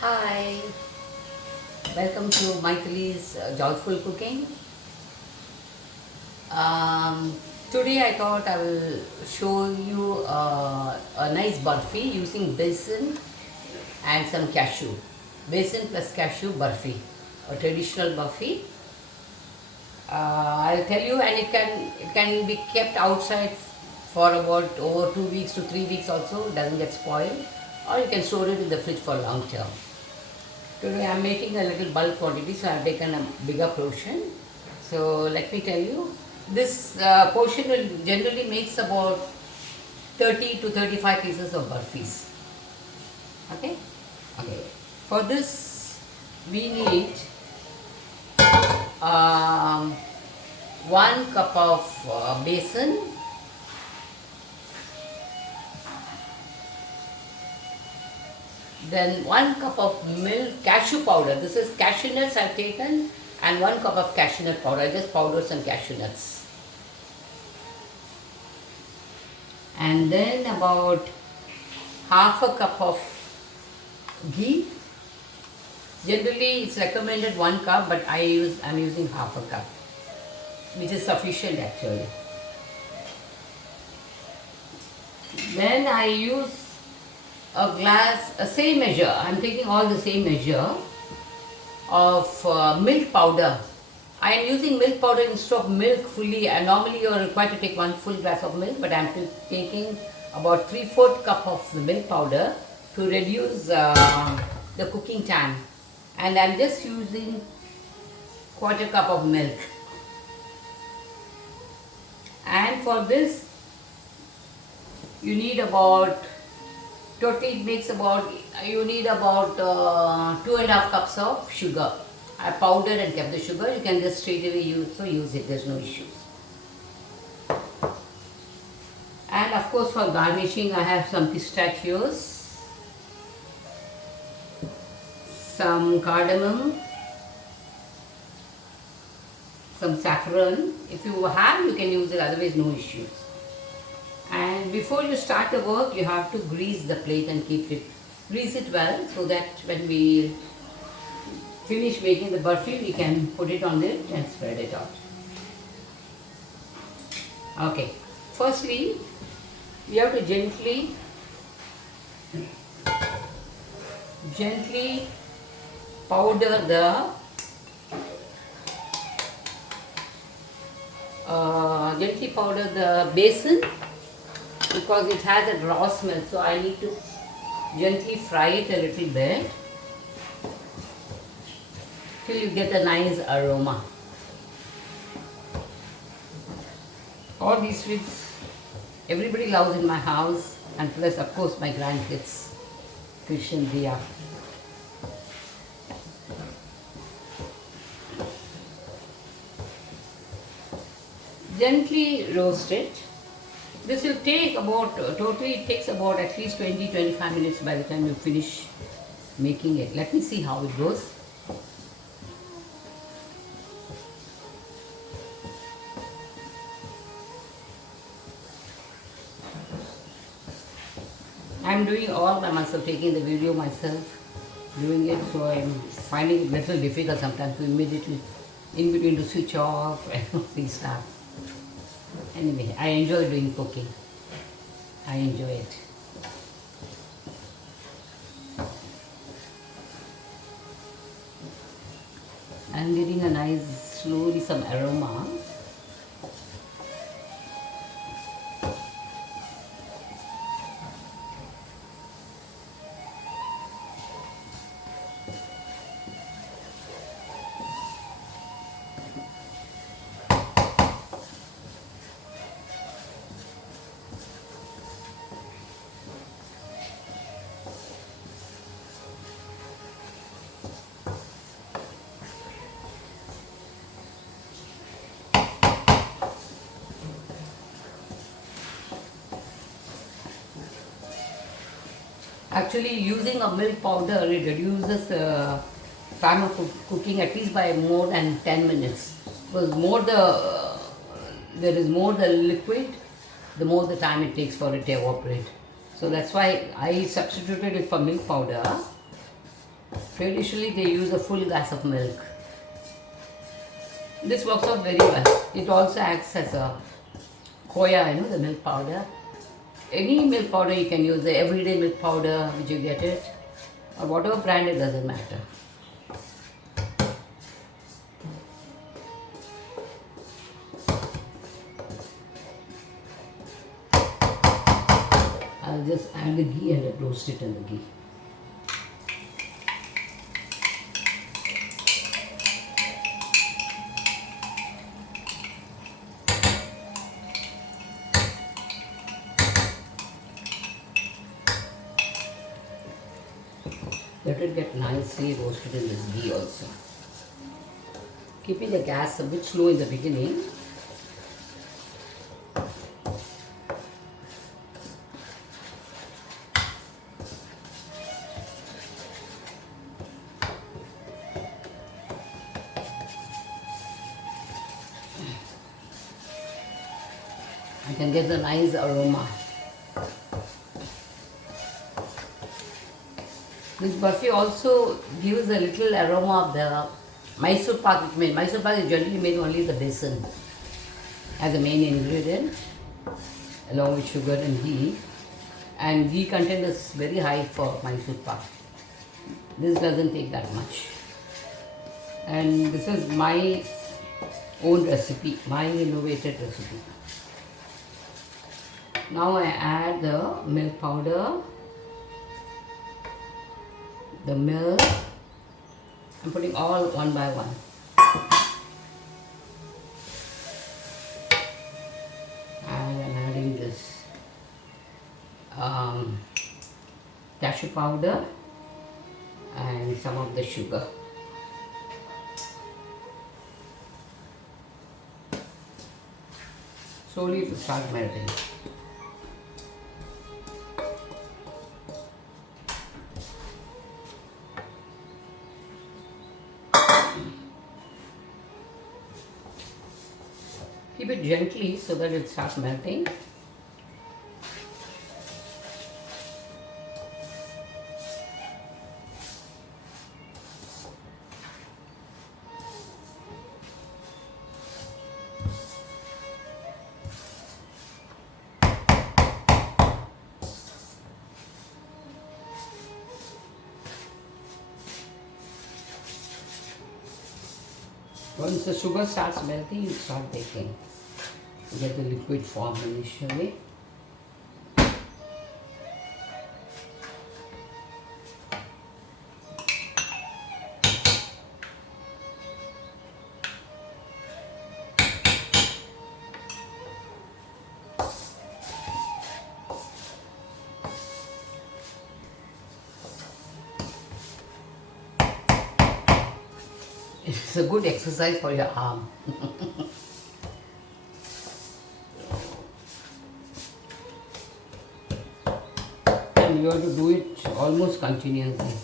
Hi, welcome to Maithili's Joyful Cooking. Today I thought I will show you a nice burfi using basin and some cashew. Basin plus cashew burfi, a traditional burfi. I'll tell you, and it can be kept outside for about over 2 weeks to 3 weeks also. It doesn't get spoiled, or you can store it in the fridge for long term. Today I'm making a little bulk quantity, so I've taken a bigger portion. So let me tell you, this portion will generally makes about 30 to 35 pieces of burfis. Okay? Okay. For this, we need um, 1 cup of besan, then 1 cup of milk, cashew powder. This is cashew nuts I've taken, and 1 cup of cashew nut powder. I just powdered some cashew nuts. And then about half a cup of ghee. Generally it's recommended 1 cup, but I'm using half a cup, which is sufficient actually. Then I use a glass, a same measure. I'm taking all the same measure of milk powder. I am using milk powder instead of milk fully. And normally you are required to take 1 full glass of milk, but I am taking about 3/4 cup of the milk powder to reduce the cooking time. And I am just using 1/4 cup of milk. And for this, you need about, totally it makes about, you need about 2.5 cups of sugar. I powdered and kept the sugar. You can just straight away use it. There's no issues. And of course, for garnishing, I have some pistachios, some cardamom, some saffron. If you have, you can use it. Otherwise, no issues. And before you start the work, you have to grease the plate and grease it well, so that when we finish making the burfi, we can put it on it and spread it out. Okay. Firstly, we have to gently powder the basin, because it has a raw smell. So I need to gently fry it a little bit till you get a nice aroma. All these sweets everybody loves in my house, and plus of course my grandkids, Krish and Dia. Gently roast it. This will take about, totally it takes about at least 20-25 minutes by the time you finish making it. Let me see how it goes. I'm doing all by myself, taking the video myself, doing it, so I'm finding it a little difficult sometimes to immediately, in between, to switch off and all these stuff. Anyway, I enjoy doing cooking. I enjoy it. I'm getting a nice, slowly some aroma. Actually, using a milk powder, it reduces the time of cooking at least by more than 10 minutes. Because there is more the liquid, the more the time it takes for it to evaporate. So that's why I substituted it for milk powder. Traditionally, they use a full glass of milk. This works out very well. It also acts as a koya, the milk powder. Any milk powder you can use, the everyday milk powder which you get it, or whatever brand, it doesn't matter. I'll just add the ghee and roast it in the ghee. Let it get nicely roasted in this ghee also. Keeping the gas a bit slow in the beginning. I can get the nice aroma. This burfi also gives a little aroma of the Mysore pak, which made. Mysore pak is generally made only the besan as a main ingredient, along with sugar and ghee. And ghee content is very high for Mysore pak. This doesn't take that much. And this is my own recipe, my innovated recipe. Now I add the milk powder, the milk. I'm putting all one by one. And I'm adding this cashew powder and some of the sugar. Slowly it will start melting. Keep it gently so that it starts melting. Once the sugar starts melting, you start baking. You get the liquid form initially. It's a good exercise for your arm. And you have to do it almost continuously.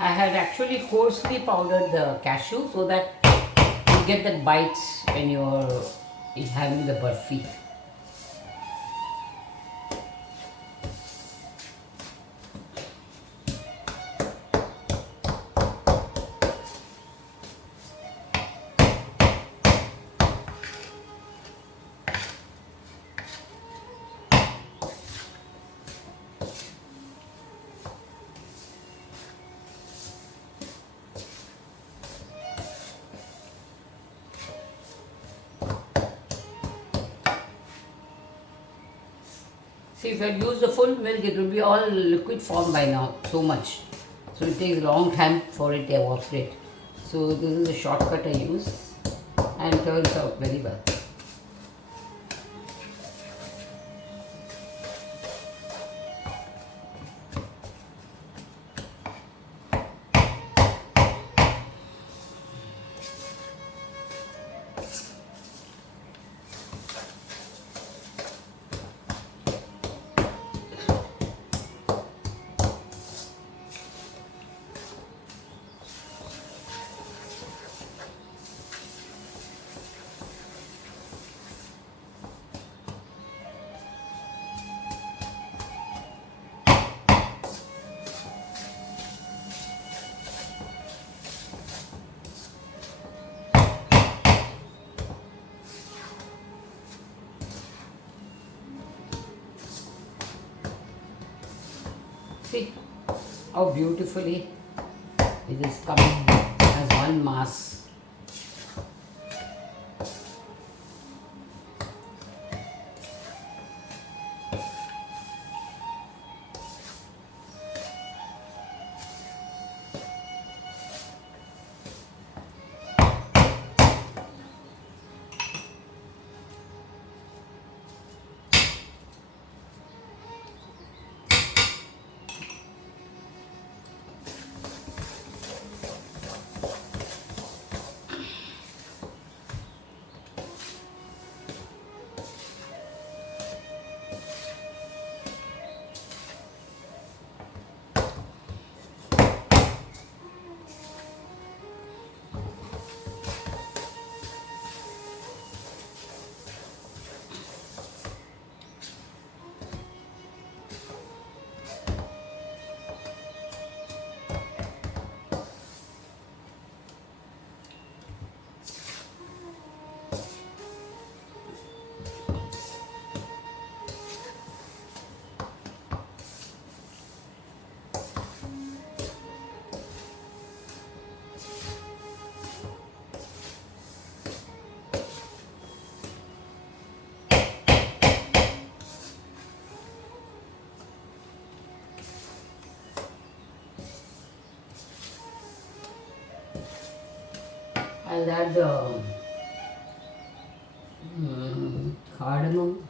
I had actually coarsely powdered the cashew so that you get that bites when you're having the burfi. See, if I use the full milk, it will be all liquid form by now, so much. So it takes a long time for it to evaporate. So this is a shortcut I use and turns out very well. See how beautifully it is coming as one mass. I'll add the cardamom.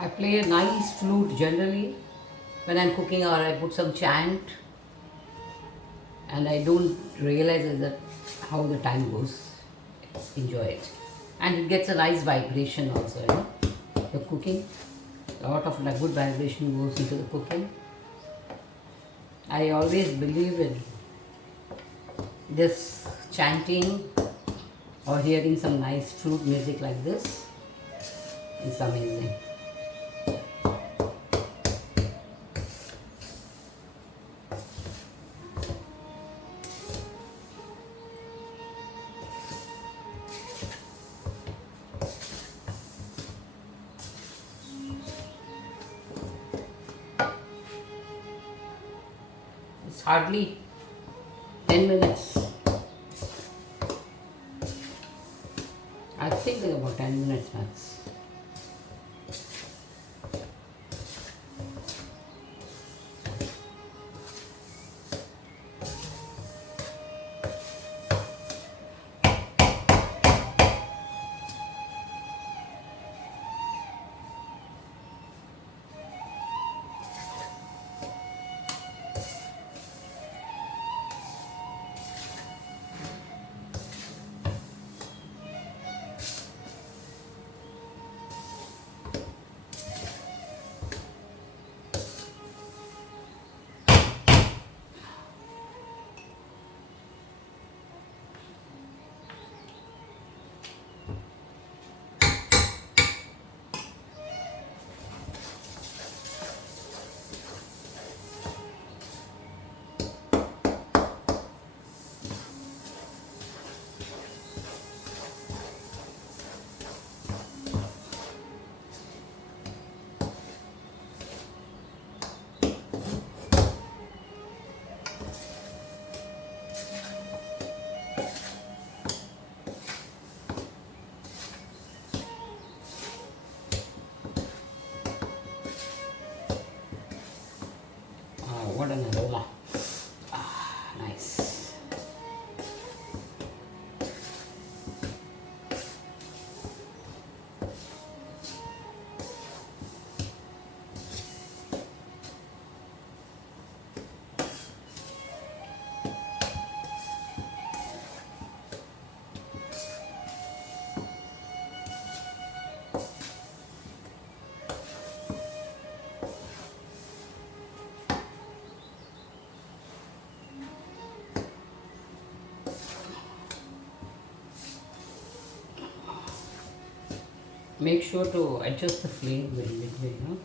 I play a nice flute generally when I'm cooking, or I put some chant and I don't realize that how the time goes. Enjoy it. And it gets a nice vibration also, the cooking. A lot of good vibration goes into the cooking. I always believe in this chanting or hearing some nice flute music like this. It's amazing. It's hardly 10 minutes. I think it's about 10 minutes max. Make sure to adjust the flame very little, you know.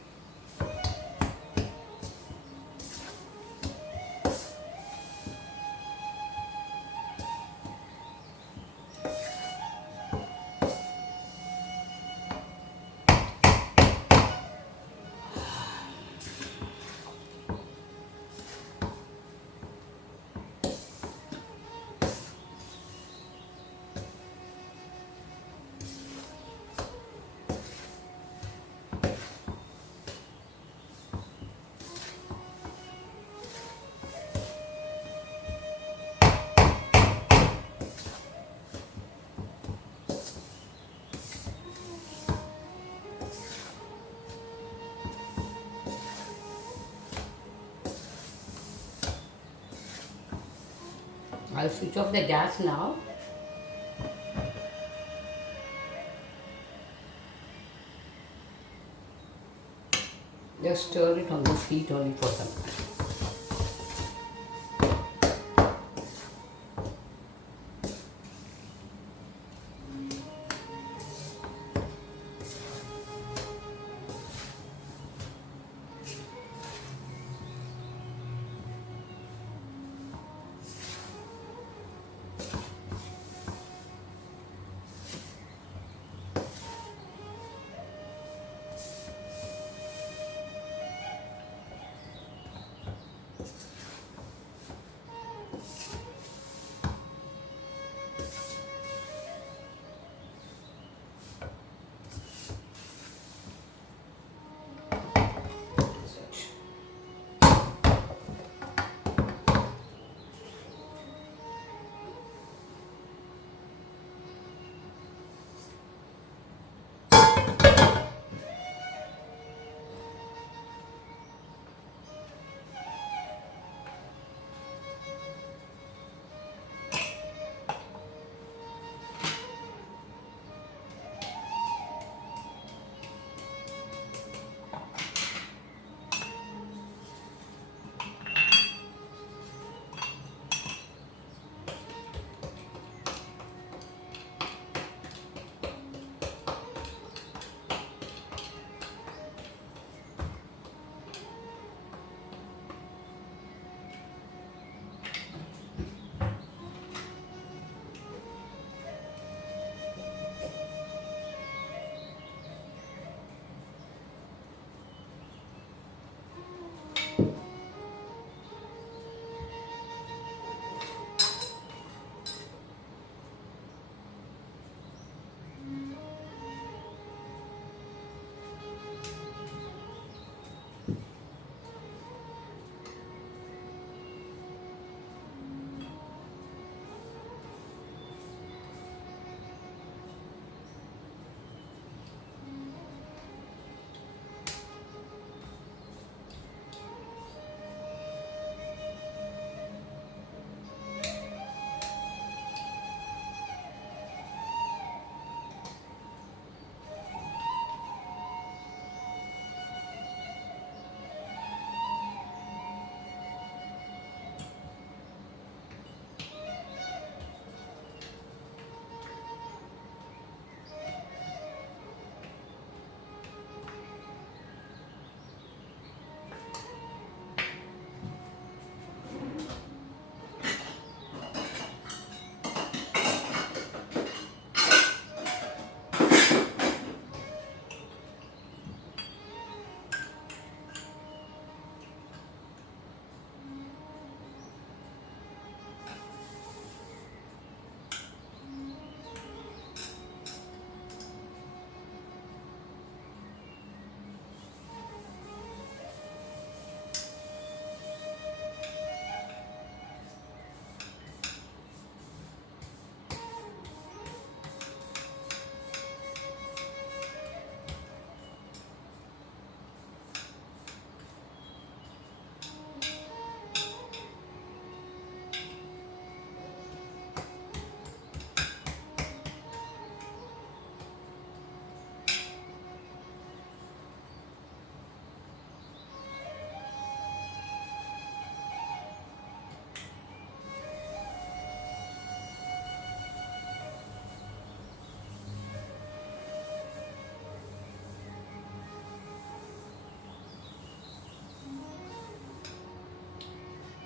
I'll switch off the gas now. Just stir it on this heat only for some time.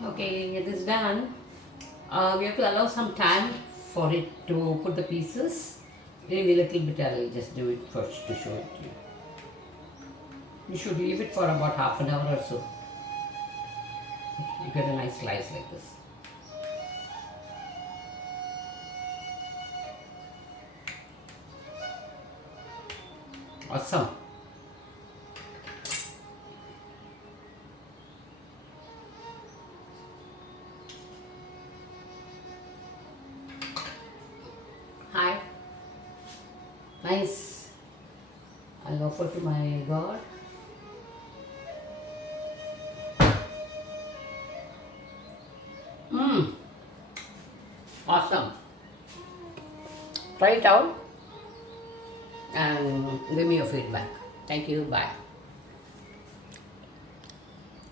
Okay, it is done. We have to allow some time for it to put the pieces. Maybe a little bit, I'll just do it first to show it to you. You should leave it for about half an hour or so. You get a nice slice like this. Awesome. Hi. Nice. I'll offer to my God. Mmm. Awesome. Try it out and give me your feedback. Thank you. Bye.